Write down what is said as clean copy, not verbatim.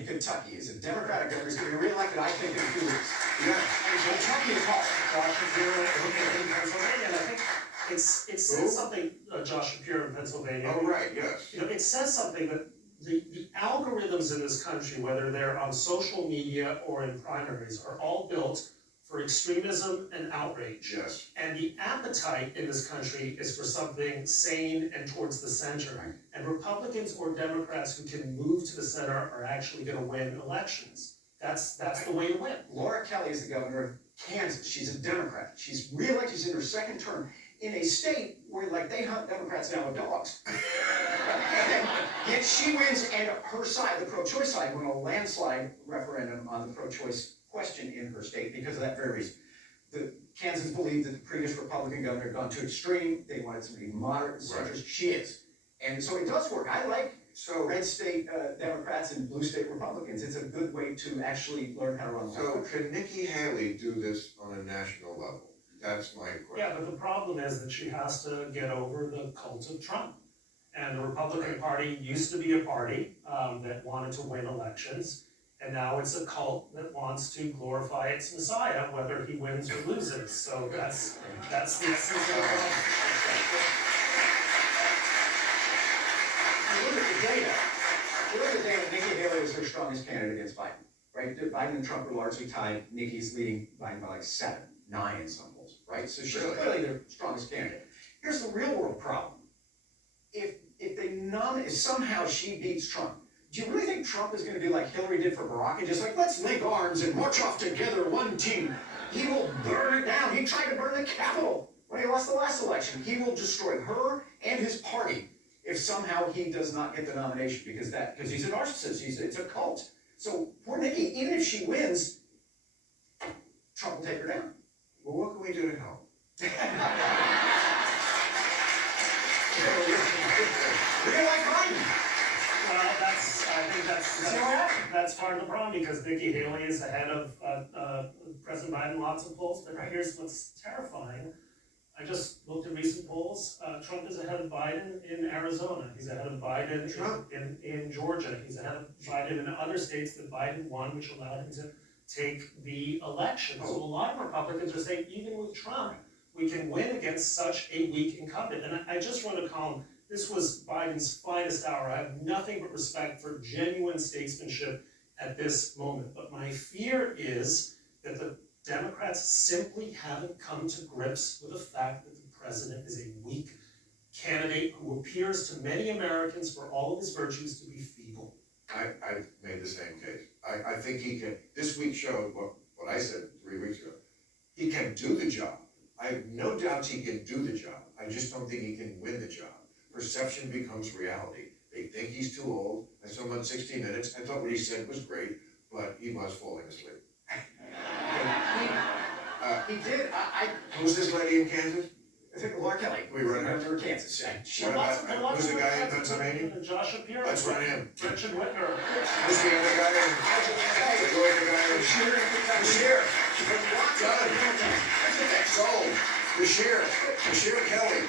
in Kentucky is a Democratic governor who's going to be reelected, I think, in 2 weeks. Yeah. And Kentucky is hard. Josh Shapiro in Pennsylvania, and I think it says something, Josh Shapiro in Pennsylvania. Oh, right, yes. You know, it says something that the algorithms in this country, whether they're on social media or in primaries, are all built for extremism and outrage. Yes. And the appetite in this country is for something sane and towards the center. Right. And Republicans or Democrats who can move to the center are actually going to win elections. That's the way to win. Laura Kelly is the governor of Kansas. She's a Democrat. She's reelected. She's in her second term in a state where, like, they hunt Democrats down with dogs. Yet she wins, and her side, the pro-choice side, won a landslide referendum on the pro-choice question in her state because of that very reason. The Kansans believed that the previous Republican governor had gone too extreme. They wanted somebody moderate and centrist. Right. She is. And so it does work. I like red state Democrats and blue state Republicans. It's a good way to actually learn how to run. So can Nikki Haley do this on a national level? That's my question. Yeah, but the problem is that she has to get over the cult of Trump. And the Republican Party used to be a party that wanted to win elections, and now it's a cult that wants to glorify its messiah, whether he wins or loses. So that's the essence of the problem. Look at the data. Look at the data. Nikki Haley is her strongest candidate against Biden. Right? Biden and Trump are largely tied. Nikki's leading Biden by like 7, 9 in some polls. Right? So she's clearly their strongest candidate. Here's the real world problem. If somehow she beats Trump, do you really think Trump is going to do like Hillary did for Barack and just like, let's link arms and march off together, one team? He will burn it down. He tried to burn the Capitol when he lost the last election. He will destroy her and his party if somehow he does not get the nomination because he's a narcissist. It's a cult. So poor Nikki, even if she wins, Trump will take her down. Well, what can we do to help? We're gonna like Biden. Well, I think that's part of the problem, because Nikki Haley is ahead of President Biden in lots of polls. But here's what's terrifying. I just looked at recent polls. Trump is ahead of Biden in Arizona. He's ahead of Biden in Georgia. He's ahead of Biden in other states that Biden won, which allowed him to take the election. So a lot of Republicans are saying, even with Trump, we can win against such a weak incumbent. And I just wrote a column. This was Biden's finest hour. I have nothing but respect for genuine statesmanship at this moment. But my fear is that the Democrats simply haven't come to grips with the fact that the president is a weak candidate who appears to many Americans, for all of his virtues, to be feeble. I've made the same case. I think he can. This week showed what I said 3 weeks ago. He can do the job. I have no doubts he can do the job. I just don't think he can win the job. Perception becomes reality. They think he's too old. I saw him on 60 Minutes. I thought what he said was great, but he was falling asleep. He did. Who's this lady in Kansas? I think Laura Kelly. We run her. Governor of Kansas. What about, who's the guy in Pennsylvania? Josh Shapiro. Let's run him. Richard Whitmer. Who's the other guy in? Beshear. Beshear Kelly.